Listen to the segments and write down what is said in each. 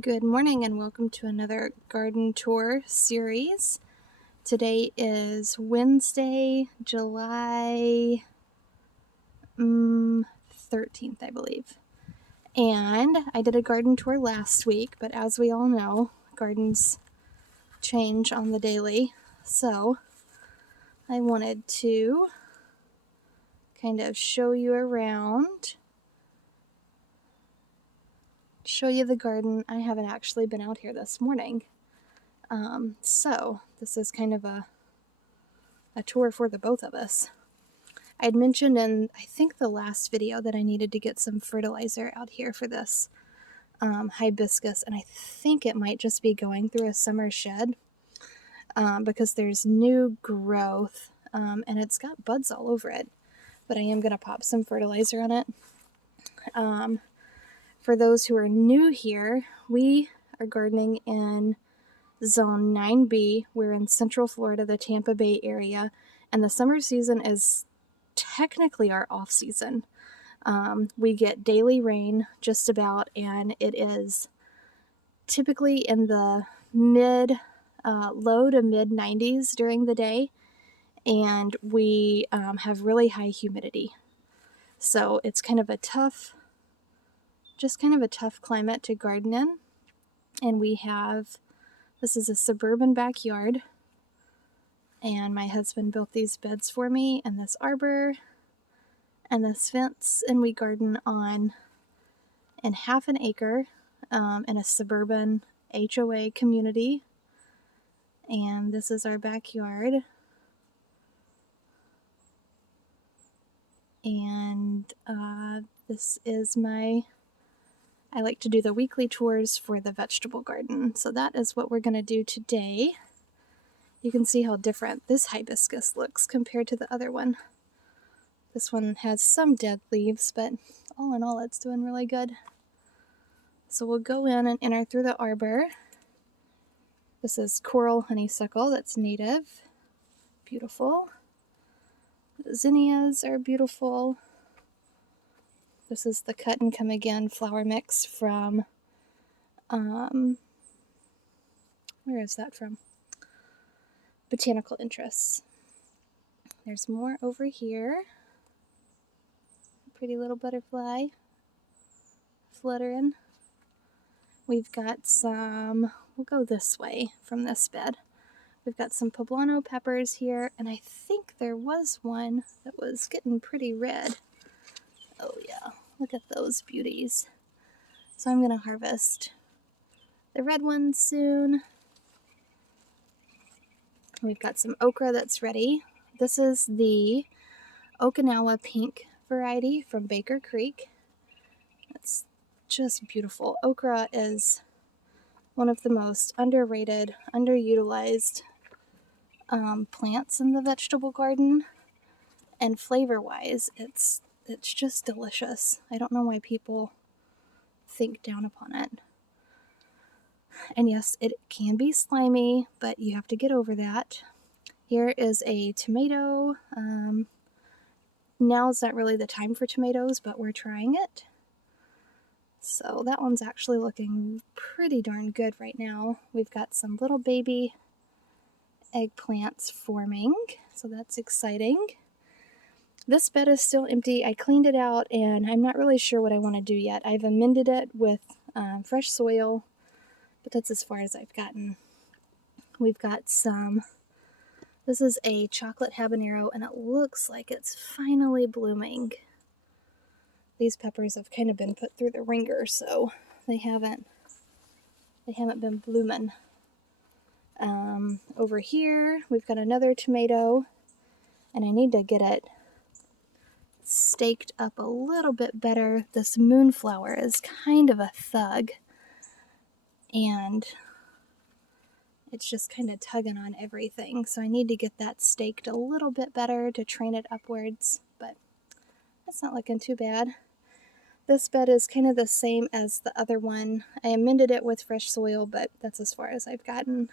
Good morning and welcome to another garden tour series. Today is Wednesday, July 13th, I believe. And I did a garden tour last week, but as we all know, gardens change on the daily. So I wanted to kind of show you around, show you the garden. I haven't actually been out here this morning. So this is kind of a tour for the both of us. I'd mentioned in, I think, the last video that I needed to get some fertilizer out here for this hibiscus, and I think it might just be going through a summer shed because there's new growth and it's got buds all over it, but I am going to pop some fertilizer on it. For those who are new here, we are gardening in Zone 9B. We're in Central Florida, the Tampa Bay area, and the summer season is technically our off season. We get daily rain just about, and it is typically in the low to mid 90s during the day, and we have really high humidity. So it's kind of a tough climate to garden in. And this is a suburban backyard, and my husband built these beds for me and this arbor and this fence, and we garden in half an acre in a suburban HOA community. And this is our backyard. And this is I like to do the weekly tours for the vegetable garden. So that is what we're going to do today. You can see how different this hibiscus looks compared to the other one. This one has some dead leaves, but all in all, it's doing really good. So we'll go in and enter through the arbor. This is coral honeysuckle that's native. Beautiful. The zinnias are beautiful. This is the cut and come again flower mix from, where is that from? Botanical Interests. There's more over here. Pretty little butterfly fluttering. We've got we'll go this way from this bed. We've got some poblano peppers here, and I think there was one that was getting pretty red. Oh yeah, look at those beauties. So I'm going to harvest the red ones soon. We've got some okra that's ready. This is the Okinawa pink variety from Baker Creek. It's just beautiful. Okra is one of the most underrated, underutilized plants in the vegetable garden, and flavor-wise, it's just delicious. I don't know why people think down upon it. And yes, it can be slimy, but you have to get over that. Here is a tomato. Now is not really the time for tomatoes, but we're trying it. So that one's actually looking pretty darn good right now. We've got some little baby eggplants forming, so that's exciting. This bed is still empty. I cleaned it out, and I'm not really sure what I want to do yet. I've amended it with fresh soil, but that's as far as I've gotten. We've got this is a chocolate habanero, and it looks like it's finally blooming. These peppers have kind of been put through the ringer, so they haven't been blooming. Over here, we've got another tomato, and I need to get it staked up a little bit better. This moonflower is kind of a thug, and it's just kind of tugging on everything, so I need to get that staked a little bit better to train it upwards, but it's not looking too bad. This bed is kind of the same as the other one. I amended it with fresh soil, but that's as far as I've gotten.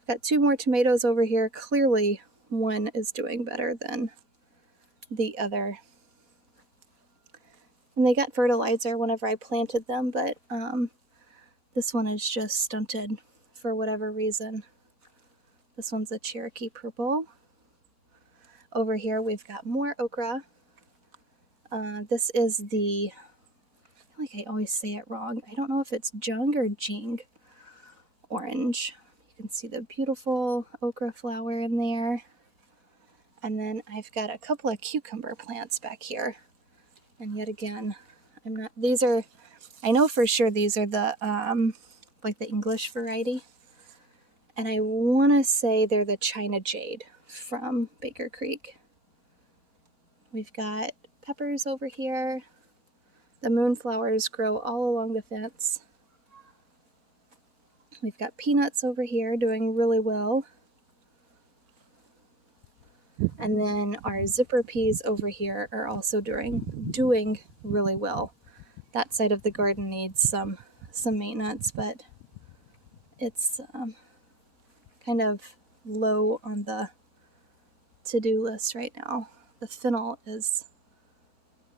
I've got two more tomatoes over here. Clearly, one is doing better than the other. And they got fertilizer whenever I planted them, but This one is just stunted for whatever reason. This one's a Cherokee purple. Over here we've got more okra. This is the, I feel like I always say it wrong. I don't know if it's Jung or Jing orange. You can see the beautiful okra flower in there. And then I've got a couple of cucumber plants back here. And yet again, I know for sure these are the, like the English variety. And I want to say they're the China Jade from Baker Creek. We've got peppers over here. The moonflowers grow all along the fence. We've got peanuts over here doing really well. And then our zipper peas over here are also doing really well. That side of the garden needs some maintenance, but it's kind of low on the to-do list right now. The fennel is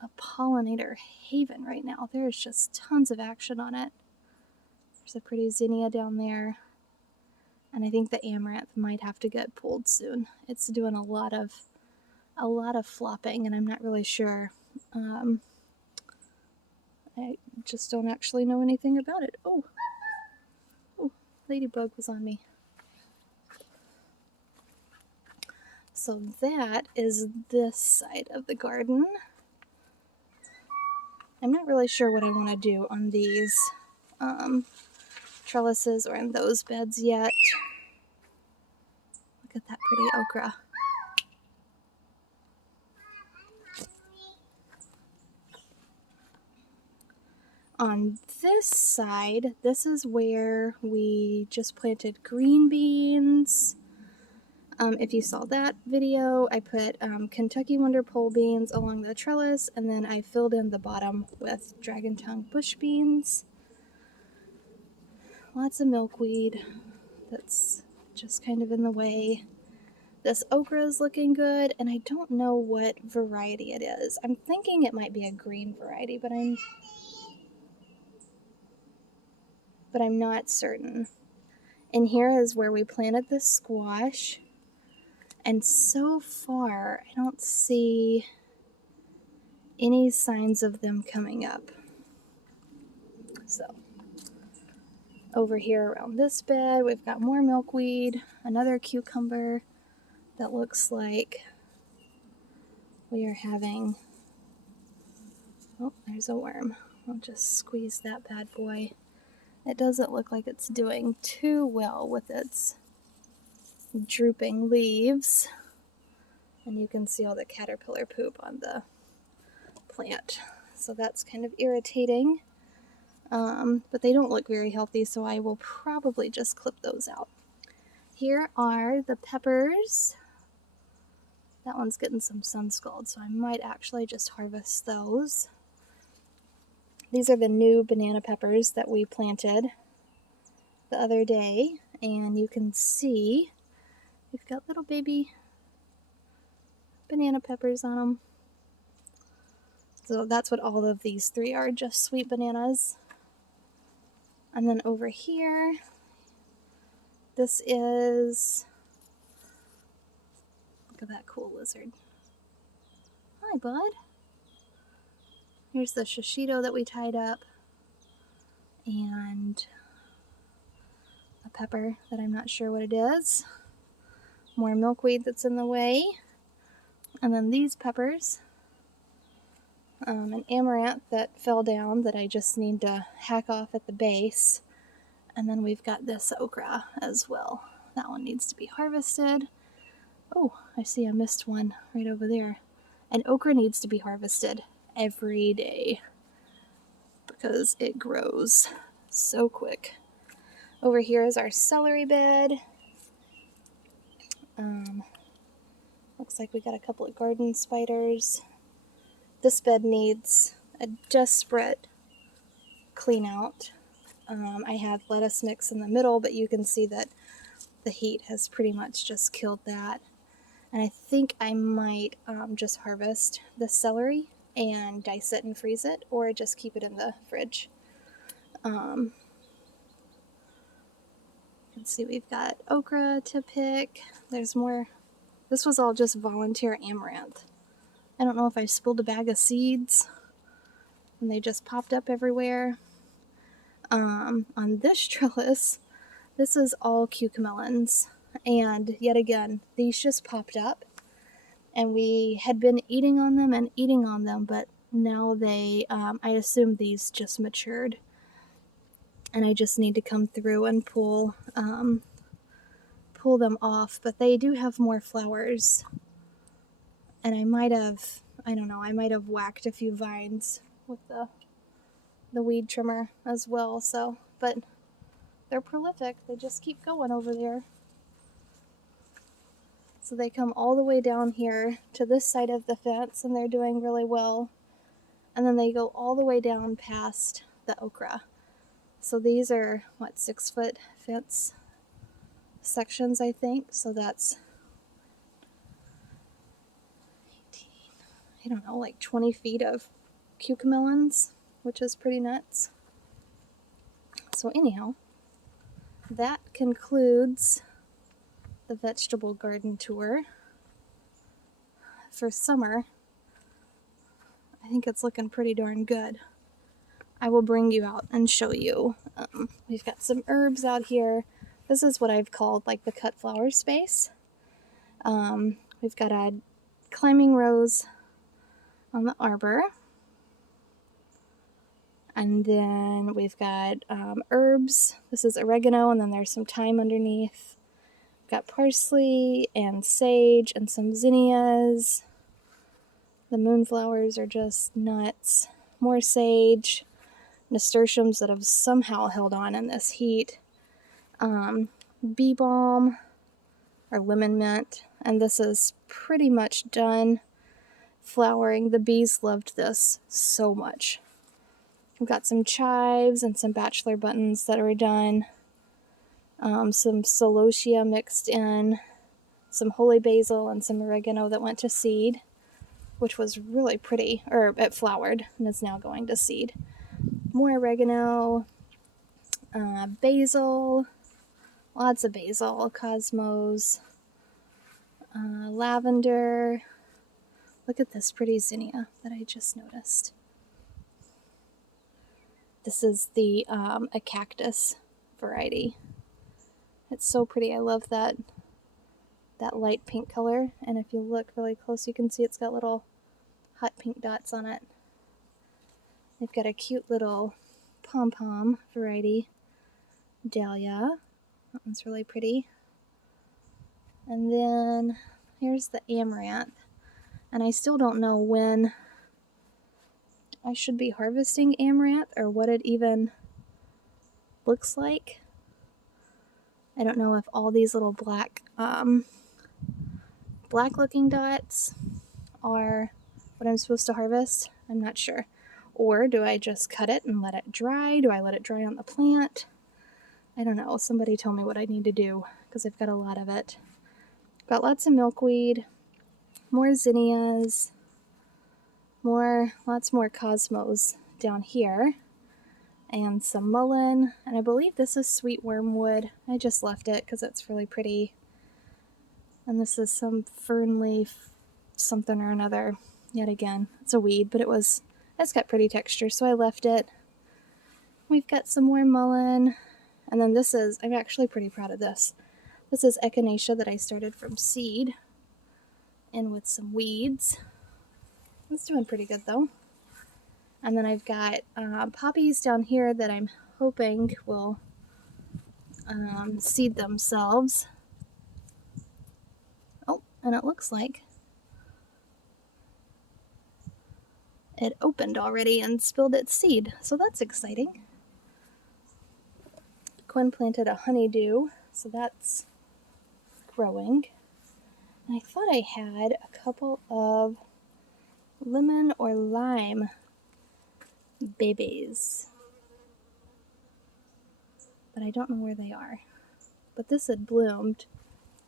a pollinator haven right now. There's just tons of action on it. There's a pretty zinnia down there. And I think the amaranth might have to get pulled soon. It's doing a lot of flopping, and I'm not really sure. I just don't actually know anything about it. Oh, ladybug was on me. So that is this side of the garden. I'm not really sure what I want to do on these trellises or in those beds yet. Look at that pretty okra. On this side, this is where we just planted green beans. If you saw that video, I put Kentucky Wonder pole beans along the trellis, and then I filled in the bottom with dragon tongue bush beans. Lots of milkweed that's just kind of in the way. This okra is looking good, and I don't know what variety it is. I'm thinking it might be a green variety, but I'm not certain. And here is where we planted the squash. And so far, I don't see any signs of them coming up. So, over here around this bed, we've got more milkweed, another cucumber that looks like we are having, oh, there's a worm. I'll just squeeze that bad boy. It doesn't look like it's doing too well with its drooping leaves. And you can see all the caterpillar poop on the plant. So that's kind of irritating. But they don't look very healthy, so I will probably just clip those out. Here are the peppers. That one's getting some sun scald, so I might actually just harvest those. These are the new banana peppers that we planted the other day, and you can see we've got little baby banana peppers on them. So that's what all of these three are, just sweet bananas. And then over here, this is, look at that cool lizard. Hi, bud. Here's the shishito that we tied up, and a pepper that I'm not sure what it is. More milkweed that's in the way. And then these peppers. An amaranth that fell down that I just need to hack off at the base. And then we've got this okra as well. That one needs to be harvested. Oh, I see I missed one right over there. And okra needs to be harvested every day because it grows so quick. Over here is our celery bed. Looks like we got a couple of garden spiders. This bed needs a desperate clean out. I have lettuce mix in the middle, but you can see that the heat has pretty much just killed that. And I think I might just harvest the celery and dice it and freeze it, or just keep it in the fridge. can see we've got okra to pick. There's more. This was all just volunteer amaranth. I don't know if I spilled a bag of seeds and they just popped up everywhere. On this trellis, this is all cucamelons. And yet again, these just popped up. And we had been eating on them, but now they, I assume these just matured. And I just need to come through and pull them off. But they do have more flowers. And I might have whacked a few vines with the weed trimmer as well. So, but they're prolific. They just keep going over there. So they come all the way down here to this side of the fence, and they're doing really well. And then they go all the way down past the okra. So these are, 6-foot fence sections, I think. So that's 18, I don't know, like 20 feet of cucamelons, which is pretty nuts. So anyhow, that concludes the vegetable garden tour for summer. I think it's looking pretty darn good. I will bring you out and show you. We've got some herbs out here. This is what I've called like the cut flower space. We've got a climbing rose on the arbor. And then we've got herbs. This is oregano, and then there's some thyme underneath. Got parsley and sage and some zinnias. The moonflowers are just nuts. More sage. Nasturtiums that have somehow held on in this heat. Bee balm or lemon mint. And this is pretty much done flowering. The bees loved this so much. We've got some chives and some bachelor buttons that are done. Some celosia mixed in, some holy basil, and some oregano that went to seed, which was really pretty, or it flowered and is now going to seed. More oregano, basil, lots of basil, cosmos, lavender. Look at this pretty zinnia that I just noticed. This is the a cactus variety. It's so pretty. I love that light pink color. And if you look really close, you can see it's got little hot pink dots on it. They've got a cute little pom-pom variety. Dahlia. That one's really pretty. And then here's the amaranth. And I still don't know when I should be harvesting amaranth or what it even looks like. I don't know if all these little black looking dots are what I'm supposed to harvest. I'm not sure. Or do I just cut it and let it dry? Do I let it dry on the plant? I don't know. Somebody tell me what I need to do because I've got a lot of it. Got lots of milkweed, more zinnias, lots more cosmos down here. And some mullein, and I believe this is sweet wormwood. I just left it because it's really pretty. And this is some fern leaf, something or another. Yet again, it's a weed, but it's got pretty texture, so I left it. We've got some more mullein, and then I'm actually pretty proud of this. This is echinacea that I started from seed, and with some weeds. It's doing pretty good though. And then I've got poppies down here that I'm hoping will seed themselves. Oh, and it looks like it opened already and spilled its seed, so that's exciting. Quinn planted a honeydew, so that's growing. And I thought I had a couple of lemon or lime babies, but I don't know where they are. But this had bloomed.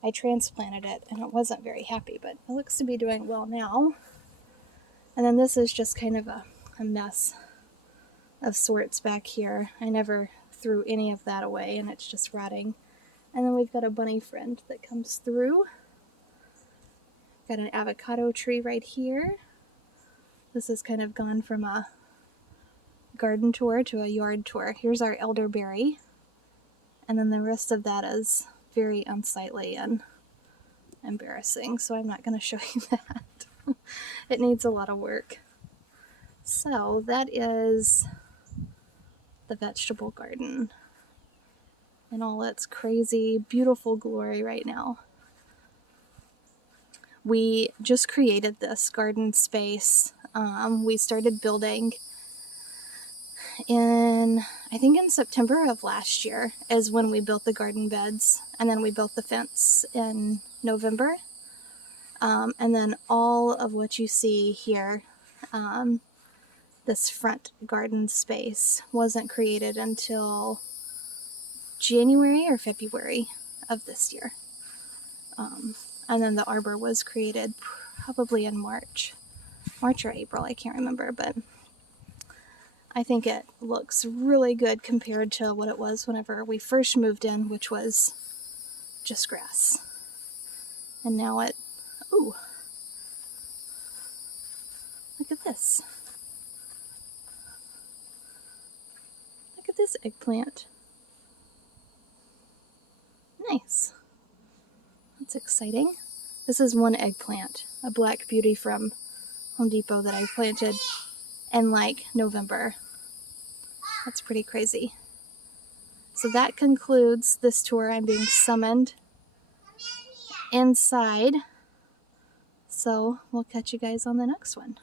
I transplanted it and it wasn't very happy, but it looks to be doing well now. And then this is just kind of a mess of sorts back here. I never threw any of that away and it's just rotting. And then we've got a bunny friend that comes through. Got an avocado tree right here. This has kind of gone from a garden tour to a yard tour. Here's our elderberry. And then the rest of that is very unsightly and embarrassing, so I'm not going to show you that. It needs a lot of work. So that is the vegetable garden in all its crazy, beautiful glory right now. We just created this garden space. We started building I think in September of last year is when we built the garden beds, and then we built the fence in November. And then all of what you see here, this front garden space, wasn't created until January or February of this year. And then the arbor was created probably in March or April, I can't remember, but I think it looks really good compared to what it was whenever we first moved in, which was just grass. And now ooh, look at this. Look at this eggplant. Nice. That's exciting. This is one eggplant, a Black Beauty from Home Depot that I planted in like November. That's pretty crazy. So that concludes this tour. I'm being summoned inside. So we'll catch you guys on the next one.